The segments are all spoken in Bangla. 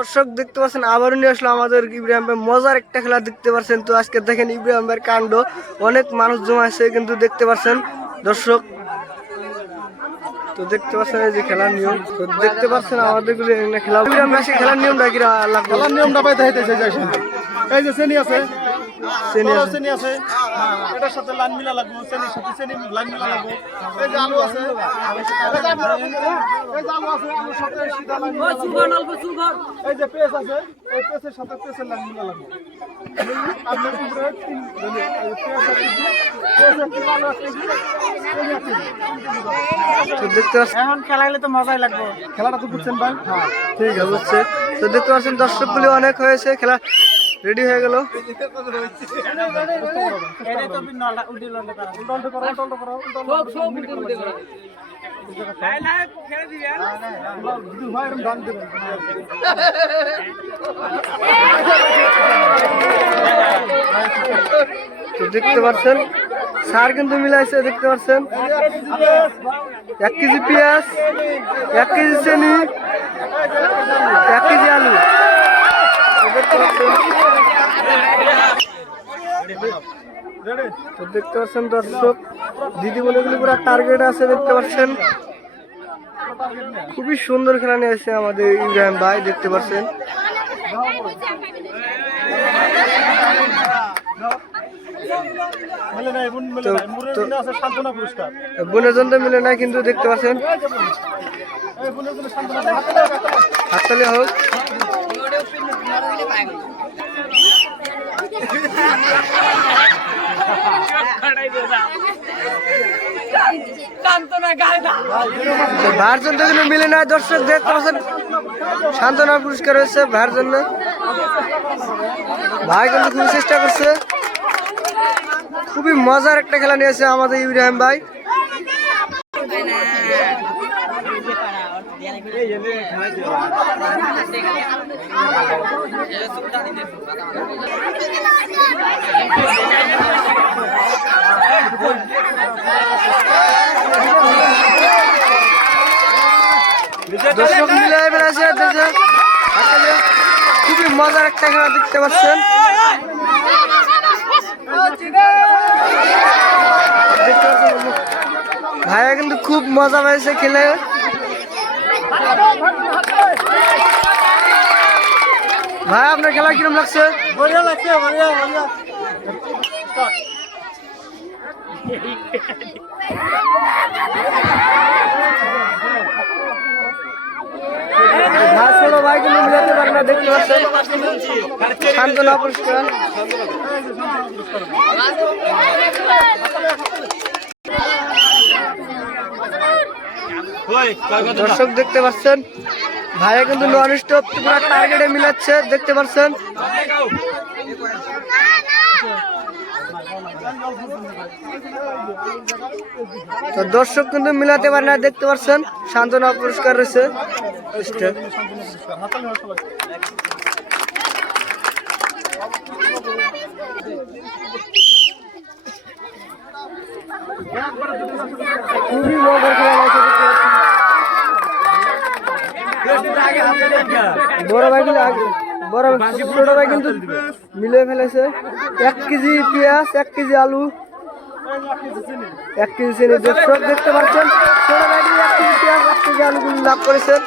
দর্শক দেখতে পাচ্ছেন, আবারও নিয়ে আসলো আমাদের ইব্রাহিম ভাই। মজার একটা খেলা দেখতে পাচ্ছেন তো, আজকে দেখেন ইব্রাহিম ভাইয়ের কাণ্ড। অনেক মানুষ জমা আছে, কিন্তু দেখতে পাচ্ছেন, দর্শক, তো দেখতে পাচ্ছেন এই যে খেলার নিয়ম। তো দেখতে পাচ্ছেন আমাদের খেলা ইব্রাহিম ভাই খেলার নিয়মটা কি খেলার নিয়মটা হইতেছে এই যে আছে চেনি আছে। আছে। এটার সাথে লাইন মিলা লাগবে চেনির সাথে চেনি লাইন মিলা লাগবে। এই যে আলু আছে। এই যে আপনারা বলছেন, এই যে আলু আছে আলুর সাথে সিধা লাইন এই যে পেঁয়াজ আছে পেঁয়াজের সাথে পেঁয়াজের লাইন মিলা লাগবে। আপনার উপরে এখন খেলা হলে তো মজাই লাগবে। খেলাটা তো বুঝছেন ভাই? হ্যাঁ ঠিক আছে। বুঝছে তো দেখতে পাচ্ছেন দর্শকগুলি অনেক হয়েছে। খেলা রেডি হয়ে গেল? দেখতে পাচ্ছেন সার কিন্তু মিলাইছে, দেখতে পাচ্ছেন এক কেজি পেঁয়াজ, এক কেজি চিনি তো দেখতে পাচ্ছেন দর্শক দিদি বোনগুলি পুরো টার্গেট আছে দেখতে পাচ্ছেন। খুবই সুন্দর খেলা নিয়ে আসছে আমাদের ইব্রাহিম ভাই দেখতে পাচ্ছেন। নাই নাই। বোনের জন্য মিলে না কিন্তু দেখতে পাচ্ছেন। হাততালি হোক। তো জন্য কিন্তু মিলে না দর্শক দেখতে পাচ্ছেন পুরস্কার হয়েছে ভাইয়ের জন্য ভাই কিন্তু খুব চেষ্টা করছে খুবই মজার একটা খেলা নিয়েছে আমাদের ইব্রাহিম ভাই দর্শক মিলে বেড়াচ্ছে দেখছে আসলে খুবই মজার একটা খেলা দেখতে পাচ্ছেন দেখতে পাচ্ছেন ভাইয়া কিন্তু খুব মজা পাইছে খেলে। ভাই আপনার খেলা কিরম লাগছে? বঢ়িয়া লাগছে বঢ়িয়া বঢ়িয়া ভাই ভাই কিন্তু মিলাতে পারে না দেখতে পাচ্ছেন। শান্তনা পুরস্কার দর্শক দেখতে পাচ্ছেন, ভাইয়া কিন্তু নন স্টপ পুরো টার্গেটে মিলাচ্ছে, দেখতে পাচ্ছেন। তো দর্শক কিন্তু মিলাতে পারে না, দেখতে পাচ্ছেন শান্তনা পুরস্কার রয়েছে। খুবই মজার খেলা লাগছে দেখতে পাচ্ছেন। বড় ভাই কিন্তু আগে- বড় ছোট ভাই কিন্তু মিলে ফেলেছে। এক কেজি পেঁয়াজ এক কেজি আলু এক কেজি চিনি। দর্শক দেখতে পাচ্ছেন ছোট ভাই কিন্তু এক কেজি পেঁয়াজ এক কেজি আলু লাভ করেছেন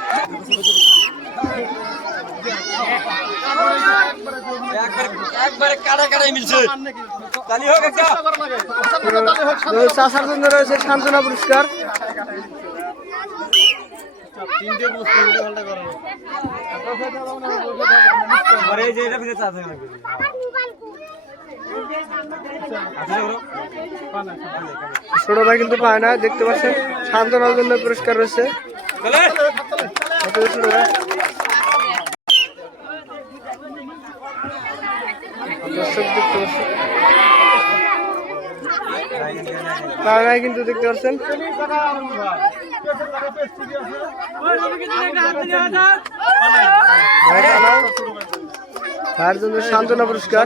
চাষার জন্য রয়েছে শান্তনা পুরস্কার। তিনটে বস্তু উল্টো পাল্টা করা। যে এটা কিন্তু পায় না দেখতে পাচ্ছেন। শান্তনার জন্য পুরস্কার রয়েছে। চলে কত ছোট ভাই দর্শক দেখতে পাচ্ছেন পায় কিন্তু দেখতে পাচ্ছেন। তার জন্য সান্ত্বনা পুরস্কার।